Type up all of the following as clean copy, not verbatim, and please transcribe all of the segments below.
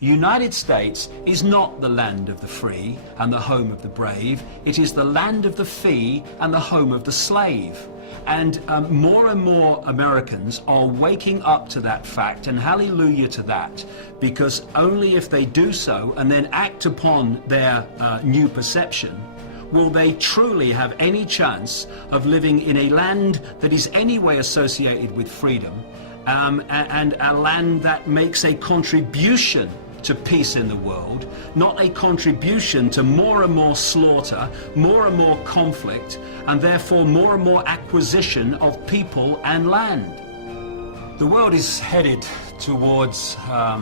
United States is not the land of the free and the home of the brave. It is the land of the fee and the home of the slave. And more Americans are waking up to that fact, and hallelujah to that, because only if they do so and then act upon their new perception will they truly have any chance of living in a land that is anyway associated with freedom, and a land that makes a contribution to peace in the world, not a contribution to more and more slaughter, more and more conflict, and therefore more and more acquisition of people and land. The world is headed towards a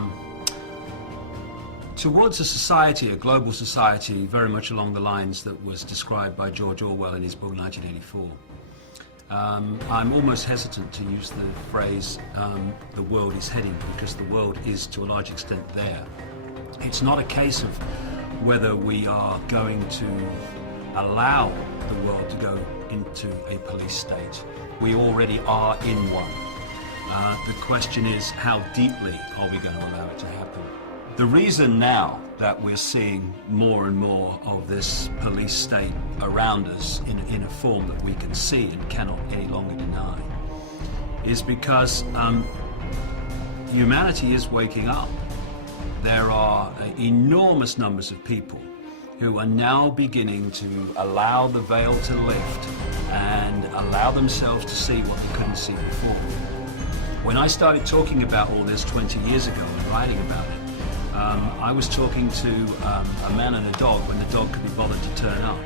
society, a global society, very much along the lines that was described by George Orwell in his book 1984. I'm almost hesitant to use the phrase the world is heading, because the world is to a large extent there. It's not a case of whether we are going to allow the world to go into a police state. We already are in one. The question is, how deeply are we going to allow it to happen? The reason now that we're seeing more and more of this police state around us in a form that we can see and cannot any longer deny is because humanity is waking up. There are enormous numbers of people who are now beginning to allow the veil to lift and allow themselves to see what they couldn't see before. When I started talking about all this 20 years ago and writing about it, I was talking to a man and a dog when the dog could be bothered to turn up.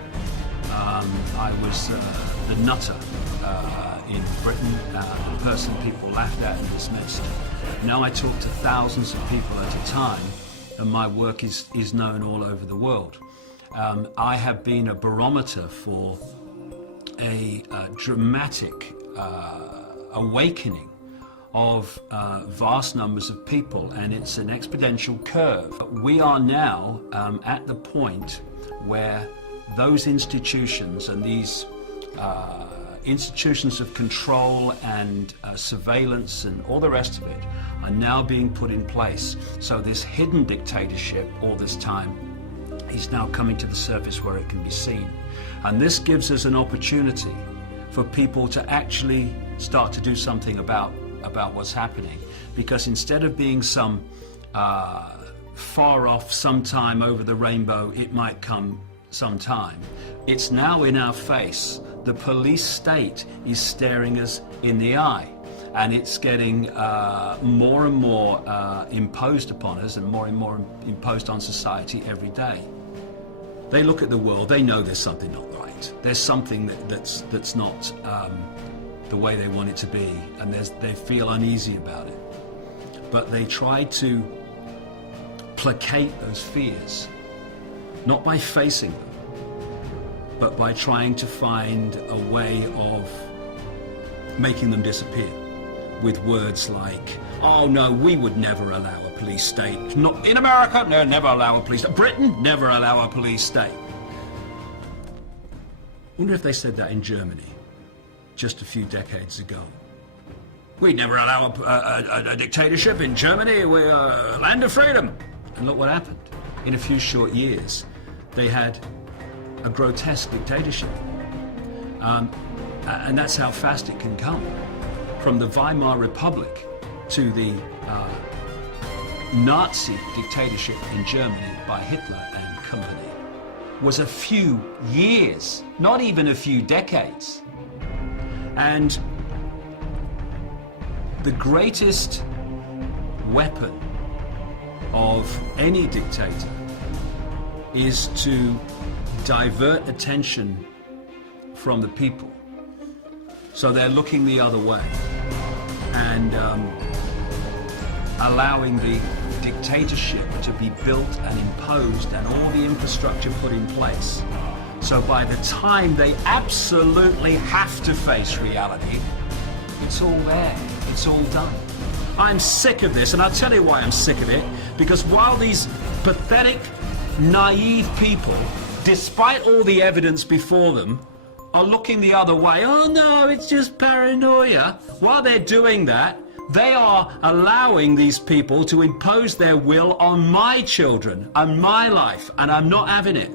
I was the nutter in Britain, the person people laughed at and dismissed. Now I talk to thousands of people at a time, and my work is known all over the world. I have been a barometer for a dramatic awakening of vast numbers of people, and it's an exponential curve. We are now at the point where those institutions and these institutions of control and surveillance and all the rest of it are now being put in place. So this hidden dictatorship all this time is now coming to the surface where it can be seen. And this gives us an opportunity for people to actually start to do something about what's happening, because instead of being some far off sometime over the rainbow, it might come sometime, it's now in our face. The police state is staring us in the eye, and it's getting more and more imposed upon us, and more imposed on society every day. They look at the world, they know there's something not right. There's something that's not the way they want it to be, and they feel uneasy about it. But they try to placate those fears, not by facing them, but by trying to find a way of making them disappear with words like, oh no, we would never allow a police state. Not in America, no, never allow a police state. Britain, never allow a police state. I wonder if they said that in Germany just a few decades ago. We'd never allow a dictatorship in Germany. We're a land of freedom. And look what happened. In a few short years, they had a grotesque dictatorship. And that's how fast it can come. From the Weimar Republic to the Nazi dictatorship in Germany by Hitler and company was a few years, not even a few decades. And the greatest weapon of any dictator is to divert attention from the people. So they're looking the other way and allowing the dictatorship to be built and imposed and all the infrastructure put in place. So by the time they absolutely have to face reality, it's all there, it's all done. I'm sick of this, and I'll tell you why I'm sick of it. Because while these pathetic, naive people, despite all the evidence before them, are looking the other way, oh no, it's just paranoia. While they're doing that, They are allowing these people to impose their will on my children and my life, and I'm not having it.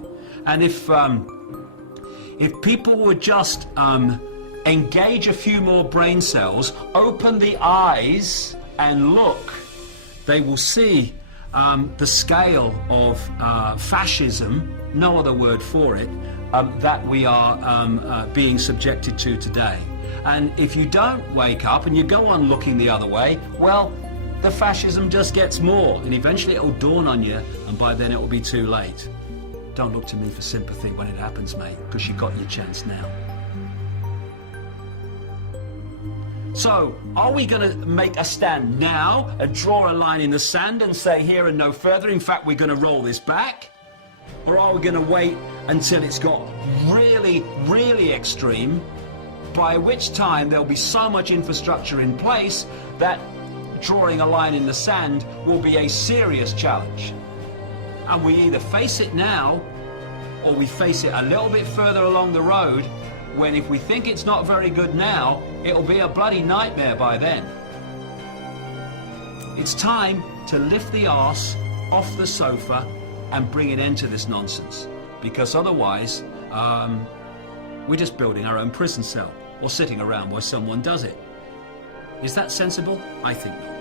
And if people would just engage a few more brain cells, open the eyes and look, they will see the scale of fascism, no other word for it, that we are being subjected to today. And if you don't wake up and you go on looking the other way, well, the fascism just gets more, and eventually it'll dawn on you, and by then it will be too late. Don't look to me for sympathy when it happens, mate, because you got your chance now. So, are we going to make a stand now and draw a line in the sand and say here and no further? In fact, we're going to roll this back? Or are we going to wait until it's got really, really extreme, by which time there'll be so much infrastructure in place that drawing a line in the sand will be a serious challenge? And we either face it now, or we face it a little bit further along the road, when if we think it's not very good now, it'll be a bloody nightmare by then. It's time to lift the arse off the sofa and bring an end to this nonsense, because otherwise we're just building our own prison cell or sitting around while someone does it. Is that sensible? I think not.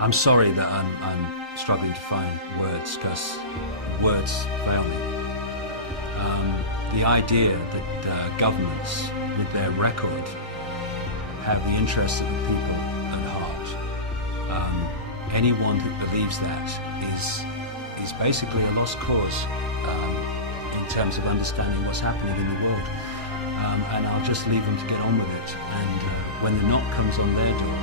I'm sorry that I'm struggling to find words, because words fail me. The idea that governments, with their record, have the interests of the people at heart. Anyone who believes that is basically a lost cause in terms of understanding what's happening in the world. And I'll just leave them to get on with it. And when the knock comes on their door,